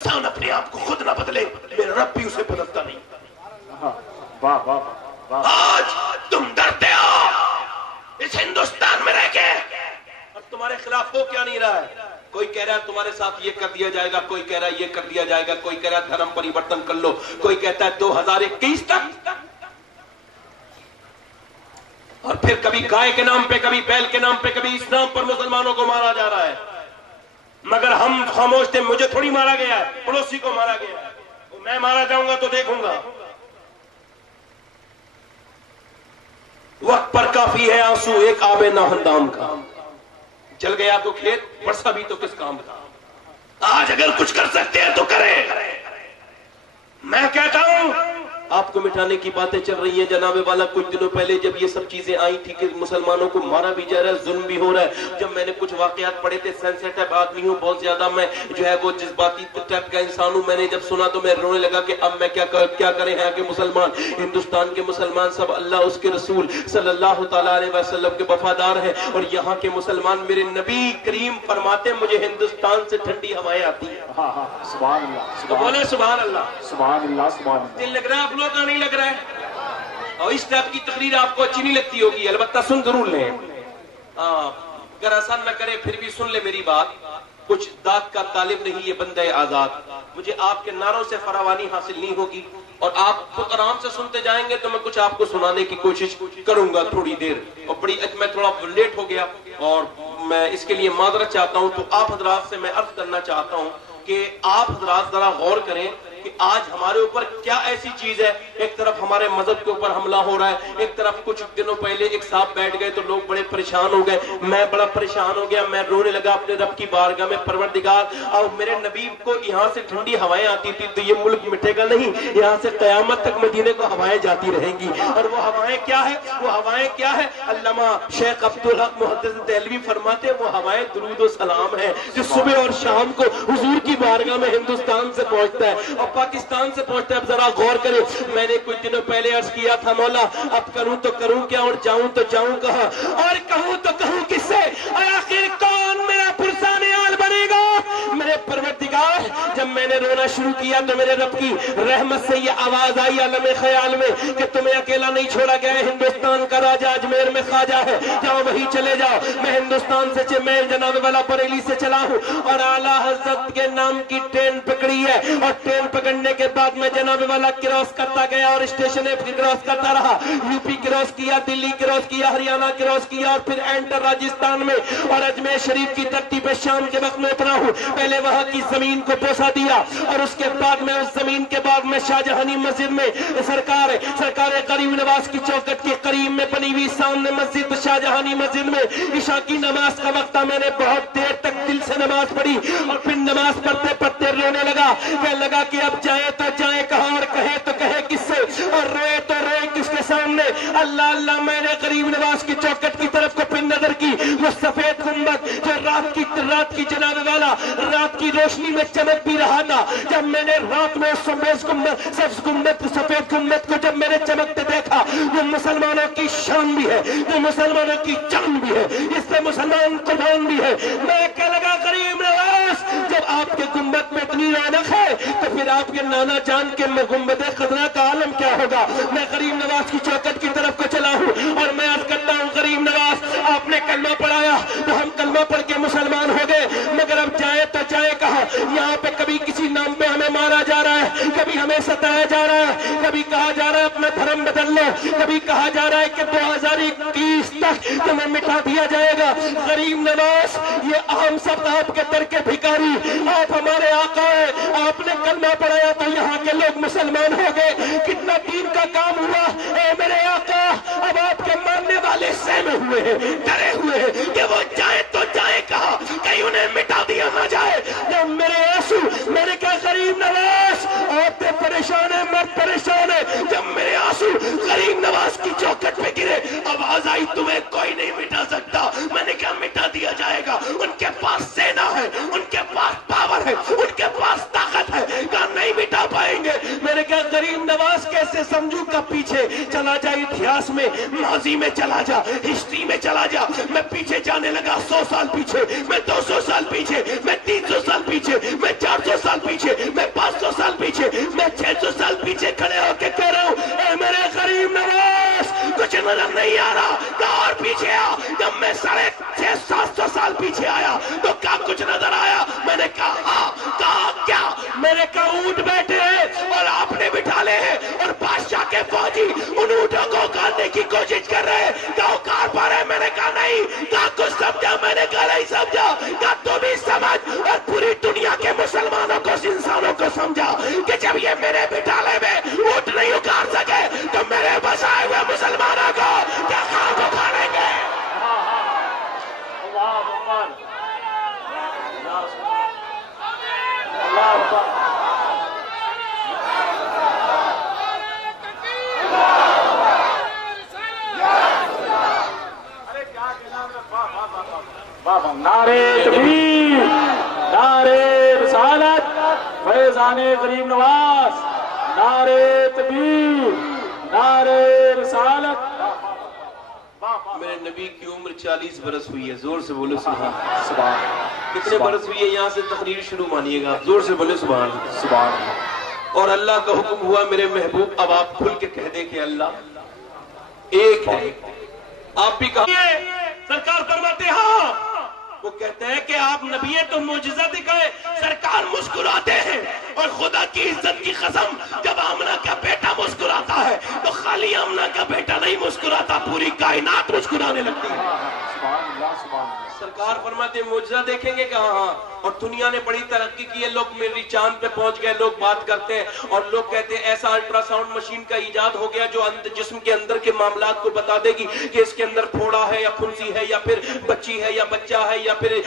انسان اپنے آپ کو خود نہ بدلے میرا رب بھی اسے بدلتا نہیں. واہ واہ واہ. آج تم ڈرتے ہو اس ہندوستان میں رہ کے اور تمہارے خلاف ہو کیا نہیں رہا ہے. کوئی کہہ رہا ہے تمہارے ساتھ یہ کر دیا جائے گا, کوئی کہہ رہا ہے یہ کر دیا جائے گا, کوئی کہہ رہا ہے دھرم پریورتن کر لو, کوئی کہتا ہے 2021 تک. اور پھر کبھی گائے کے نام پہ, کبھی بیل کے نام پہ, کبھی اس نام پر مسلمانوں کو مارا جا رہا ہے. مگر ہم خاموش تھے. مجھے تھوڑی مارا گیا ہے, پڑوسی کو مارا گیا ہے. میں مارا جاؤں گا تو دیکھوں گا. وقت پر کافی ہے آنسو ایک آب ناہندام کا. جل گیا تو کھیت, برسا بھی تو کس کام کا. آج اگر کچھ کر سکتے ہیں تو کریں. میں کہتا ہوں آپ کو مٹانے کی باتیں چل رہی ہیں جناب والا. کچھ دنوں پہلے جب یہ سب چیزیں آئی تھی کہ مسلمانوں کو مارا بھی جا رہا ہے, ظلم بھی ہو رہا ہے, جب میں نے کچھ واقعات پڑھے تھے, سینسیٹیو آدمی ہوں بہت زیادہ, میں جو ہے وہ جذباتی ٹائپ کا انسان ہوں. میں نے جب سنا تو میں رونے لگا کہ اب میں کیا کریں ہیں کہ مسلمان, ہندوستان کے مسلمان سب اللہ اس کے رسول صلی اللہ تعالیٰ علیہ وسلم کے وفادار ہیں, اور یہاں کے مسلمان میرے نبی کریم فرماتے مجھے ہندوستان سے ٹھنڈی ہوائیں آتی ہیں. سبحان اللہ. تو بولے سبحان اللہ. سبحان اللہ. سبحان اللہ. دل لگ رہا ہے آپ لوگوں کا نہیں لگ رہا ہے. اور اس ٹائپ کی تقریر آپ کو اچھی نہیں لگتی ہوگی, البتہ سن ضرور لیں. اگر آسان نہ کرے پھر بھی سن لے میری بات. کچھ داد کا طالب نہیں یہ بندہ آزاد. مجھے آپ کے نعروں سے فراوانی حاصل نہیں ہوگی, اور آپ خود آرام سے سنتے جائیں گے تو میں کچھ آپ کو سنانے کی کوشش کروں گا تھوڑی دیر. اور میں تھوڑا لیٹ ہو گیا اور میں اس کے لیے معذرت چاہتا ہوں. تو آپ حضرات سے میں عرض کرنا چاہتا ہوں کہ آپ حضرات ذرا غور کریں کہ آج ہمارے اوپر کیا ایسی چیز ہے. ایک طرف ہمارے مذہب کے اوپر حملہ ہو رہا ہے, ایک طرف کچھ دنوں پہلے ایک صاحب بیٹھ گئے تو لوگ بڑے پریشان ہو گئے. میں بڑا پریشان ہو گیا, میں رونے لگا اپنے رب کی بارگاہ میں, پروردگار اور میرے نبی کو یہاں سے ٹھنڈی ہوائیں آتی تھی تو یہ ملک مٹے گا نہیں, یہاں سے قیامت تک مدینے کو ہوائیں جاتی رہیں گی. اور وہ ہوائیں کیا ہے, وہ ہوائیں کیا ہے, علامہ شیخ عبدالحق محدث دہلوی فرماتے ہیں وہ ہوائیں درود و سلام ہے جو صبح اور شام کو حضور کی بارگاہ میں ہندوستان سے پہنچتا ہے اور پاکستان سے پہنچتا ہے. اب ذرا غور کریں, میں نے کچھ دنوں پہلے عرض کیا تھا مولا اب کروں تو کروں کیا, اور جاؤں تو جاؤں کہاں, اور کہوں تو کہوں کس سے, اور آخر کون میرا پرسان حال بنے گا. میرے پروردگار جب میں نے رونا شروع کیا تو میرے رب کی رحمت سے یہ آواز آئی عالم خیال میں کہ تمہیں اکیلا نہیں چھوڑا گیا ہے, ہندوستان کا راجہ اجمیر میں خواجہ ہے, جاؤ وہی چلے جاؤ. میں ہندوستان سے میں جناب والا بریلی سے چلا ہوں اور اعلیٰ حضرت کے نام کی ٹرین پکڑی ہے, اور ٹرین پکڑنے کے بعد میں جناب والا کراس کرتا گیا اور اسٹیشن کراس کرتا رہا. یو پی کراس کیا, دلی کراس کیا, ہریانہ کراس کیا, اور پھر انٹر راجستھان میں, اور اجمیر شریف کی دھرتی پہ شام کے وقت میں اترا ہوں. پہلے وہاں کی زمین کو بوسا دیا اور اس کے بعد میں اس زمین کے بعد میں شاہجہانی مسجد میں سرکار غریب نواز کی چوکٹ کے قریب میں بنی ہوئی سامنے مسجد شاہجہانی مسجد میں عشاء کی نماز کا وقت تھا. میں نے بہت دیر تک دل سے نماز پڑھی اور پھر نماز پڑھتے پڑھتے رونے لگا. کہنے لگا کہ اب جائے تو جائے کہاں اور کہے تو کہے کس سے, اور روئے تو روئے کس کے سامنے. اللہ اللہ میں نے غریب نواز کی چوکٹ کی طرف کو پھر نظر کی. وہ سفید گنبد جو رات کی جناب والا رات کی روشنی میں چمک بھی رہا تھا, جب میں نے رات میں سبز گنبد سفید گنبد کو جب میں نے چمکتے دیکھا, وہ مسلمانوں کی شان بھی ہے, وہ مسلمانوں کی جان بھی ہے, اس سے مسلمان قربان بھی ہے. میں کہنے لگا غریب نواز جب آپ کے گنبد میں اتنی رونق ہے تو پھر آپ کے نانا جان کے گنبد خزرہ کا عالم کیا ہوگا. میں غریب نواز کی چوکٹ کی طرف کو چلا ہوں اور میں عرض کرتا ہوں غریب نواز آپ نے کلمہ پڑھایا تو ہم کلمہ پڑھ کے مسلمان ہو گئے, مگر اب جائے تو جائے کہاں. یہاں پہ کبھی کسی نام پہ ہمیں مارا جا رہا ہے, کبھی ہمیں ستایا جا رہا ہے, کبھی کہا جا رہا ہے اپنا دھرم بدل لو, کبھی کہا جا رہا ہے کہ 2021 تک تمہیں مٹا دیا جائے گا. غریب نواز یہ عام سب آپ کے در کے بھکاری, آپ ہمارے آقا ہیں, آپ نے کلمہ پڑھایا تو یہاں کے لوگ مسلمان ہو گئے. کتنا دین کا کام ہوا اے میرے آقا. اب آپ کے ماننے والے سہمے ہوئے ہیں, ڈرے ہوئے ہیں کہ وہ جائے تو جائے کہاں, کہیں انہیں مٹا دیا نہ جائے. جب میرے آنسو میرے کیا غریب نواز عورتیں پریشان ہیں, مرد پریشان ہیں, جب میرے آنسو غریب نواز کی چوکٹ پہ گرے آواز آئی تمہیں کوئی نہیں مٹا سکتا. میں نے کہا مٹا دیا جائے گا, ان کے پاس سینا ہے, ان کے پاس پاور ہے, ان کے پاس طاقت ہے, کہا نہیں مٹا پائیں گے. میں نے کہا غریب نواز کیسے سمجھوں کا پیچھے چلا جا, اتہاس میں ماضی میں چلا جا, ہسٹری میں چلا جا. میں پیچھے جانے لگا 100 سال پیچھے, میں 200 سال پیچھے, میں 300 سال پیچھے, میں 400 سال پیچھے, میں 500 سال پیچھے، میں 600 سال پیچھے کھڑے ہو کے کہہ رہا ہوں اے میرے غریب نواز کچھ نظر نہیں آ رہا، کہا اور پیچھے آ۔ جب میں 650-700 سال پیچھے آیا تو کہا کچھ نظر آیا؟ میں نے کہا ہاں۔ کہا کیا؟ میں نے کہا اونٹ بیٹھے ہیں اور آپ نے بٹھا لے ہیں اور بادشاہ کے فوجی ان اونٹوں کو اکارنے کی کوشش کر رہے ہیں۔ کہا اکار پا رہے؟ میں نے کہا نہیں۔ کہا کچھ سمجھا؟ میں نے کہا نہیں سمجھا۔ کہا تو بھی سمجھ اور پوری دنیا کے مسلمانوں کو، انسانوں کو سمجھا کہ جب یہ میرے بٹالے میں اونٹ نہیں اکار سکے تو میرے بسائے ہوئے مسلمانوں کو کیا خاک اکاریں گے؟ اللہ اکبر، اللہ اکبر۔ نعرے تکبیر، نعرے رسالت، فیضان غریب نواز، نعرے تکبیر، نعرے رسالت۔ میرے نبی کی عمر 40 برس ہوئی ہے، زور سے بولو سبحان اللہ۔ سبحان اللہ۔ کتنے برس ہوئی ہے؟ یہاں سے تقریر شروع مانیے گا، زور سے بولو سبحان اللہ۔ سبحان اللہ۔ اور اللہ کا حکم ہوا میرے محبوب اب آپ کھل کے کہہ دیں کہ اللہ ایک ہے۔ آپ بھی کہا سرکار فرماتے ہاں، وہ کہتے ہیں کہ آپ نبی ہیں تو معجزہ دکھائے۔ سرکار مسکراتے ہیں اور خدا کی عزت کی قسم جب آمنہ کا بیٹا مسکراتا ہے تو خالی آمنہ کا بیٹا نہیں مسکراتا، پوری کائنات مسکرانے لگتی ہے۔ سبحان اللہ، سبحان اللہ۔ سرکار فرماتے ہیں معجزہ دیکھیں گے کہ ہاں، اور دنیا نے بڑی ترقی کی ہے، لوگ میری چاند پہ پہنچ گئے، لوگ بات کرتے ہیں اور لوگ کہتے ہیں ایسا الٹرا ساؤنڈ مشین کا ایجاد ہو گیا جو جسم کے اندر کے معاملات کو بتا دے گی کہ اس کے اندر پھوڑا ہے یا پھنسی ہے یا پھر بچی ہے یا بچہ ہے یا پھر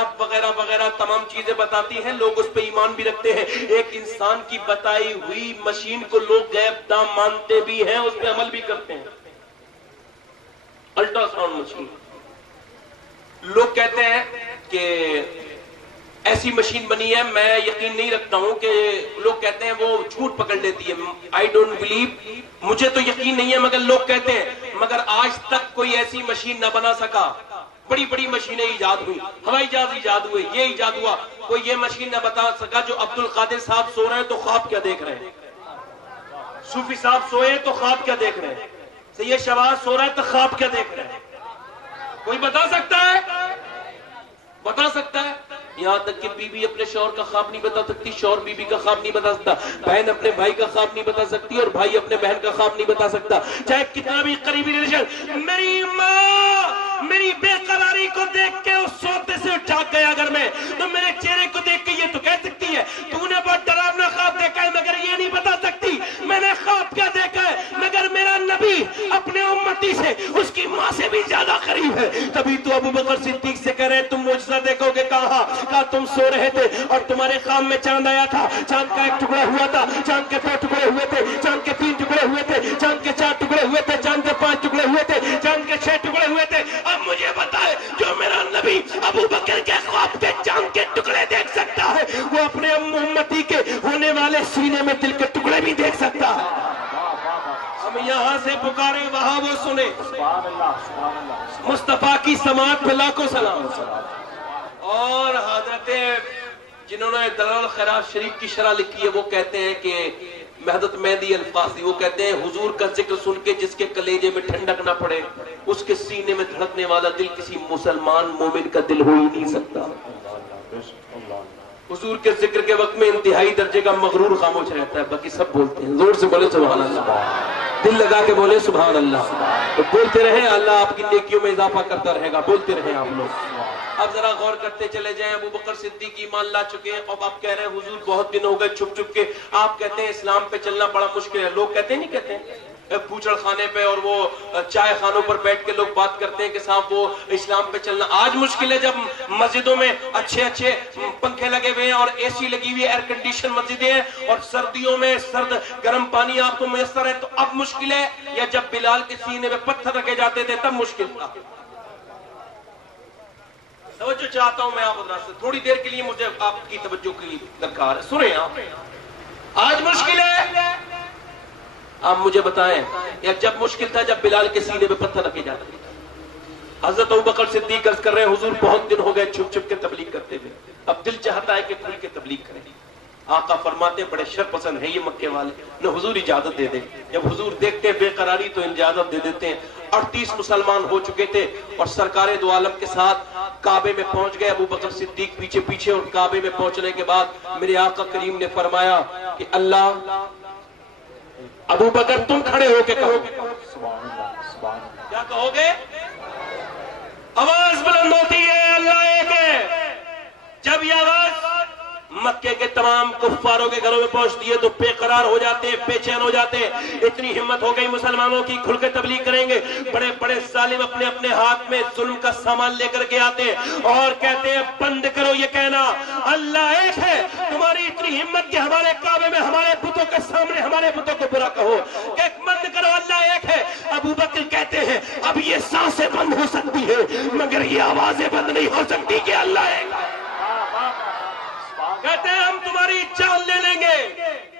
آپ وغیرہ وغیرہ تمام چیزیں بتاتی ہیں، لوگ اس پہ ایمان بھی رکھتے ہیں۔ ایک انسان کی بتائی ہوئی مشین کو لوگ غیب دام مانتے بھی ہیں، اس پہ عمل بھی کرتے ہیں۔ الٹرا ساؤنڈ مشین، لوگ کہتے ہیں کہ ایسی مشین بنی ہے، میں یقین نہیں رکھتا ہوں کہ لوگ کہتے ہیں وہ جھوٹ پکڑ لیتی ہے۔ I don't believe، مجھے تو یقین نہیں ہے مگر لوگ کہتے ہیں، مگر آج تک کوئی ایسی مشین نہ بنا سکا۔ بڑی بڑی مشینیں ایجاد ہوئی، ہوائی جہاز ایجاد ہوئے، یہ ایجاد ہوا، کوئی یہ مشین نہ بتا سکا جو عبد القادر صاحب سو رہے ہیں تو خواب کیا دیکھ رہے ہیں، صوفی صاحب سوئے تو خواب کیا دیکھ رہے ہیں، سید شواز سو رہا ہے تو خواب کیا دیکھ رہے ہیں؟ کوئی بتا سکتا ہے؟ بتا سکتا ہے؟ یہاں تک کہ بیوی اپنے شوہر کا خواب نہیں بتا سکتی، شوہر بیوی کا خواب نہیں بتا سکتا، بہن اپنے بھائی کا خواب نہیں بتا سکتی اور بھائی اپنے بہن کا خواب نہیں بتا سکتا، چاہے کتنا بھی قریبی ریلیشن۔ میری ماں میری بے قراری کو دیکھ کے اس سوتے سے جاگ گیا اگر میں، تو میرے چہرے کو دیکھ کے یہ تو کہہ سکتی ہے تو نے بہت ڈراونا خواب دیکھا ہے، مگر یہ نہیں بتا سکتی میں نے خواب کیا دیکھا ہے۔ مگر میرا نبی اپنے امتی سے اس کی ماں سے بھی زیادہ قریب ہے، تبھی تو ابو بکر صدیق سے کہہ رہے تم معجزہ دیکھو گے۔ کہا تم سو رہے تھے اور تمہارے خواب میں چاند آیا تھا، چاند کا ایک ٹکڑا ہوا تھا، چاند کے 2 ٹکڑے ہوئے تھے، چاند کے 3 ٹکڑے ہوئے تھے، چاند کے 4 ٹکڑے ہوئے تھے، چاند کے 5 ٹکڑے ہوئے تھے، چاند کے 6 ٹکڑے ہوئے تھے۔ اب مجھے بتائے جو میرا نبی ابو بکر کے خواب کے چاند کے ٹکڑے دیکھ سکتا ہے، وہ اپنے امتی کے ہونے والے سینے میں دل کے ٹکڑے بھی دیکھ سکتا ہے۔ ہم یہاں سے پکارے وہاں وہ سنے۔ سبحان اللہ، سبحان اللہ۔ مصطفیٰ کی سماعت پہ لاکھوں سلام۔ اور حضرت جنہوں نے دلال الخیرات شریف کی شرح لکھی ہے وہ کہتے ہیں کہ حضرت مہدی الفاظی، وہ کہتے ہیں حضور کا ذکر سن کے جس کے کلیجے میں ٹھنڈک نہ پڑے اس کے سینے میں دھڑکنے والا دل کسی مسلمان مومن کا دل ہو ہی نہیں سکتا۔ حضور کے ذکر کے وقت میں انتہائی درجے کا مغرور خاموش رہتا ہے، باقی سب بولتے ہیں۔ زور سے بولے سبحان اللہ، دل لگا کے بولے سبحان اللہ، تو بولتے رہے، اللہ آپ کی نیکیوں میں اضافہ کرتا رہے گا، بولتے رہے آپ لوگ۔ اب ذرا غور کرتے چلے جائیں، ابو بکر صدیق ایمان لا چکے ہیں، اب آپ کہہ رہے ہیں حضور بہت دن ہو گئے چھپ چھپ کے، آپ کہتے ہیں اسلام پہ چلنا بڑا مشکل ہے، لوگ کہتے ہیں نہیں کہتے ہیں پوچھڑ خانے پہ اور وہ چائے خانوں پر بیٹھ کے لوگ بات کرتے ہیں کہ صاحب وہ اسلام پہ چلنا آج مشکل ہے، جب مسجدوں میں اچھے اچھے پنکھے لگے ہوئے ہیں اور اے سی لگی ہوئی ہے، ایئر کنڈیشن مسجدیں ہیں اور سردیوں میں سرد گرم پانی آپ کو میسر ہے، تو اب مشکل ہے، یا جب بلال کے سینے میں پتھر رکھے جاتے تھے تب مشکل تھا؟ توجہ چاہتا ہوں میں آپ حضرات سے، تھوڑی دیر کے لیے مجھے آپ کی توجہ کی درکار ہے، سنیں آپ۔ آج مشکل ہے، آپ مجھے بتائیں، یا جب مشکل تھا جب بلال کے سینے میں پتھر رکھے جاتے تھے؟ حضرت ابوبکر صدیق عرض کر رہے ہیں حضور بہت دن ہو گئے چھپ چھپ کے تبلیغ کرتے ہوئے، اب دل چاہتا ہے کہ کھل کے تبلیغ کریں۔ آقا فرماتے بڑے شر پسند ہیں یہ مکے والے، نہ حضور اجازت دے دیں، جب حضور دیکھتے ہیں بے قراری تو اجازت دے دیتے ہیں۔ 38 مسلمان ہو چکے تھے اور سرکار دو عالم کے ساتھ کعبے میں پہنچ گئے، ابو بکر صدیق پیچھے پیچھے، اور کعبے میں پہنچنے کے بعد میرے آقا کریم نے فرمایا کہ اللہ، ابو بکر تم کھڑے ہو کے کہو، سبحان اللہ، سبحان اللہ، کیا کہو گے؟ آواز بلند ہوتی ہے اللہ ایک ہے۔ جب یہ آواز مکے کے تمام کفاروں کے گھروں میں پہنچتی ہے تو بے قرار ہو جاتے ہیں، بے چین ہو جاتے ہیں۔ اتنی ہمت ہو گئی مسلمانوں کی، کھل کے تبلیغ کریں گے۔ بڑے بڑے ظالم اپنے اپنے ہاتھ میں ظلم کا سامان لے کر کے آتے ہیں اور کہتے ہیں بند کرو یہ کہنا اللہ ایک ہے۔ تمہاری اتنی ہمت کہ ہمارے کعبے میں ہمارے بتوں کے سامنے ہمارے بتوں کو برا کہو کہ بند کرو اللہ ایک ہے۔ ابو بکر کہتے ہیں اب یہ سانسیں بند ہو سکتی ہے مگر یہ آوازیں بند نہیں ہو سکتی کہ اللہ ایک ہے۔ کہتے ہیں ہم تمہاری جان لے لیں گے۔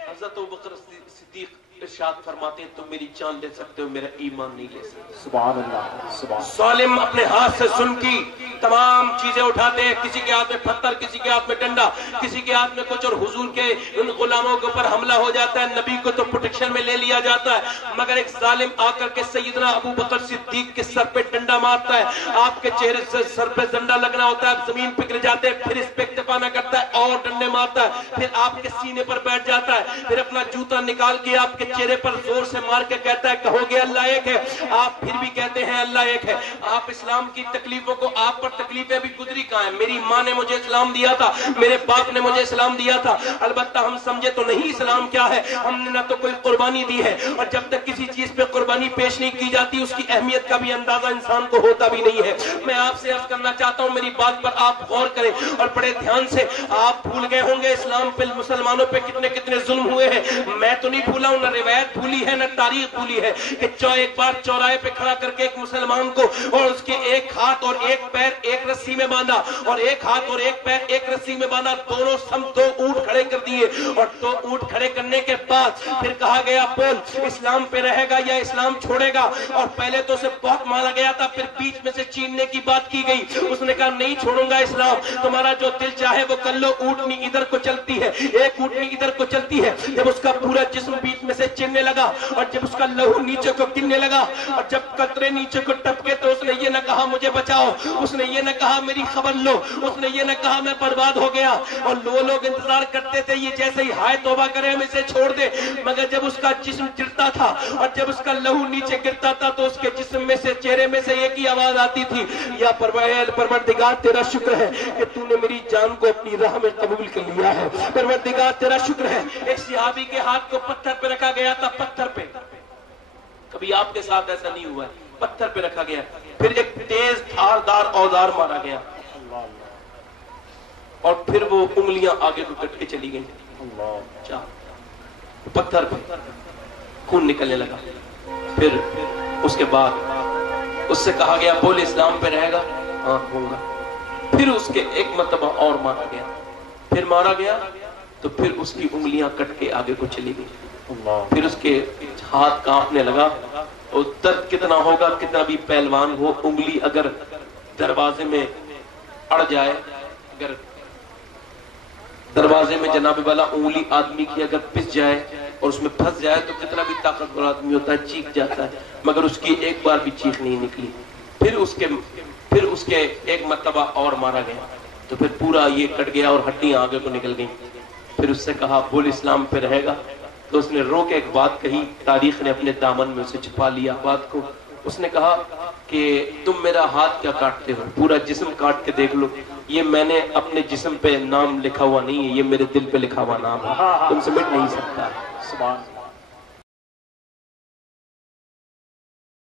حضرت ابوبکر صدیق ارشاد فرماتے ہیں تم میری جان لے سکتے ہو، میرا ایمان نہیں لے سکتے۔ سبحان اللہ، سبحان ظالم اپنے ہاتھ سے سن کی تمام چیزیں اٹھاتے ہیں، کسی کے ہاتھ میں پتھر، کسی کے ہاتھ میں ڈنڈا، کسی کے ہاتھ میں کچھ، اور حضور کے ان غلاموں کے اوپر حملہ ہو جاتا ہے۔ نبی کو تو پروٹیکشن میں لے لیا جاتا ہے مگر ایک ظالم آ کر کے سیدنا ابو بکر صدیق کے سر پہ ڈنڈا مارتا ہے۔ آپ کے چہرے سے سر پہ ڈنڈا لگنا ہوتا ہے، زمین پہ گر جاتے ہیں، پھر اس پہ اکتفا نہ کرتا ہے اور ڈنڈے مارتا ہے، پھر آپ کے سینے پر بیٹھ جاتا ہے، پھر اپنا جوتا نکال کے آپ کے چہرے پر زور سے مار کے کہتا ہے کہو گے اللہ ایک ہے؟ آپ پھر بھی کہتے ہیں اللہ ایک ہے۔ آپ اسلام کی تکلیفوں کو، آپ پر تکلیفیں بھی گزری کہاں ہیں؟ میری ماں نے مجھے اسلام دیا تھا، میرے باپ نے مجھے اسلام دیا تھا، البتہ ہم سمجھے تو نہیں اسلام کیا ہے، ہم نے نہ تو کوئی قربانی دی ہے، اور جب تک کسی چیز پہ قربانی پیش نہیں کی جاتی اس کی اہمیت کا بھی اندازہ انسان کو ہوتا بھی نہیں ہے۔ میں آپ سے عرض کرنا چاہتا ہوں میری بات پر آپ غور کریں اور بڑے دھیان سے۔ آپ بھول گئے ہوں گے اسلام پہ مسلمانوں پہ کتنے کتنے ظلم ہوئے ہیں، میں تو نہیں بھولا ہوں، نہ روایت بھولی ہے نہ تاریخ بھولی ہے کہ ایک بار چوراہے پہ کھڑا کر کے ایک مسلمان کو اور اس کے ایک ہاتھ اور ایک پیر ایک رسی میں باندھا، اور ایک ہاتھ اور ایک پیر ایک رسی میں باندھا، دونوں سم دو اونٹ کھڑے کر دیے، اور دو اونٹ کھڑے کرنے کے بعد پھر کہا گیا بول اسلام پہ رہے گا یا اسلام چھوڑے گا، اور پہلے تو اسے بہت مارا گیا تھا، پھر بیچ میں سے چیننے کی بات کی گئی، اس نے کہا نہیں چھوڑوں گا اسلام، تمہارا جو دل چاہے وہ کر لو۔ اونٹنی ادھر کو چلتی ہے، ایک اونٹنی ادھر کو چلتی ہے، جب اس کا پورا جسم بیچ میں سے چلنے لگا اور جب اس کا لہو نیچے کو گرنے لگا اور جب قطرے نیچے کو ٹپکے تو اس نے یہ نہ کہا مجھے بچاؤ، اس نے یہ نہ کہا میری خبر لو، اس نے یہ نہ کہا میں برباد ہو گیا، اور لوگ انتظار کرتے تھے یہ جیسے ہی ہائے توبہ کرے ہم اسے چھوڑ دے، مگر جب اس کا جسم گرتا تھا اور جب اس کا لہو نیچے گرتا تھا تو اس کے جسم میں سے، چہرے میں سے ایک ہی آواز آتی تھی یا پروردگار تیرا شکر ہے کہ تو نے میری جان کو اپنی راہ میں قبول کر لیا ہے، پروردگار تیرا شکر ہے۔ ایک صحابی کے ہاتھ کو پتھر پہ رکھا گیا تھا، پتھر پہ، کبھی آپ کے ساتھ ایسا نہیں ہوا ہے، پتھر پہ رکھا گیا، پھر ایک تیز دھاردار اوزار مارا گیا اور پھر وہ انگلیاں آگے کو کٹ کے چلی گئی، پتھر پہ خون نکلنے لگا، پھر اس کے بعد اس سے کہا گیا بول اسلام پہ رہے گا؟ ہاں ہوں گا۔ پھر اس کے ایک مرتبہ اور مارا گیا، پھر مارا گیا تو پھر اس کی انگلیاں کٹ کے آگے کو چلی گئی، پھر اس کے ہاتھ کانپنے لگا، اور درد کتنا ہوگا، کتنا بھی پہلوان ہو، انگلی اگر دروازے میں اڑ جائے، اگر دروازے میں جناب والا انگلی آدمی کی اگر پس جائے اور اس میں پھنس جائے تو کتنا بھی طاقتور آدمی ہوتا ہے چیخ جاتا ہے، مگر اس کی ایک بار بھی چیخ نہیں نکلی۔ پھر اس کے ایک مرتبہ اور مارا گیا تو پھر پورا یہ کٹ گیا اور ہڈیاں آگے کو نکل گئیں۔ پھر اس سے کہا بول اسلام پہ رہے گا؟ تو اس نے رو کے ایک بات کہی، تاریخ نے اپنے دامن میں اسے چھپا لیا بات کو، اس نے کہا کہ تم میرا ہاتھ کیا کاٹتے ہو، پورا جسم کاٹ کے دیکھ لو، یہ میں نے اپنے جسم پہ نام لکھا ہوا نہیں ہے، یہ میرے دل پہ لکھا ہوا نام ہے، تم سے مٹ نہیں سکتا۔ سبحان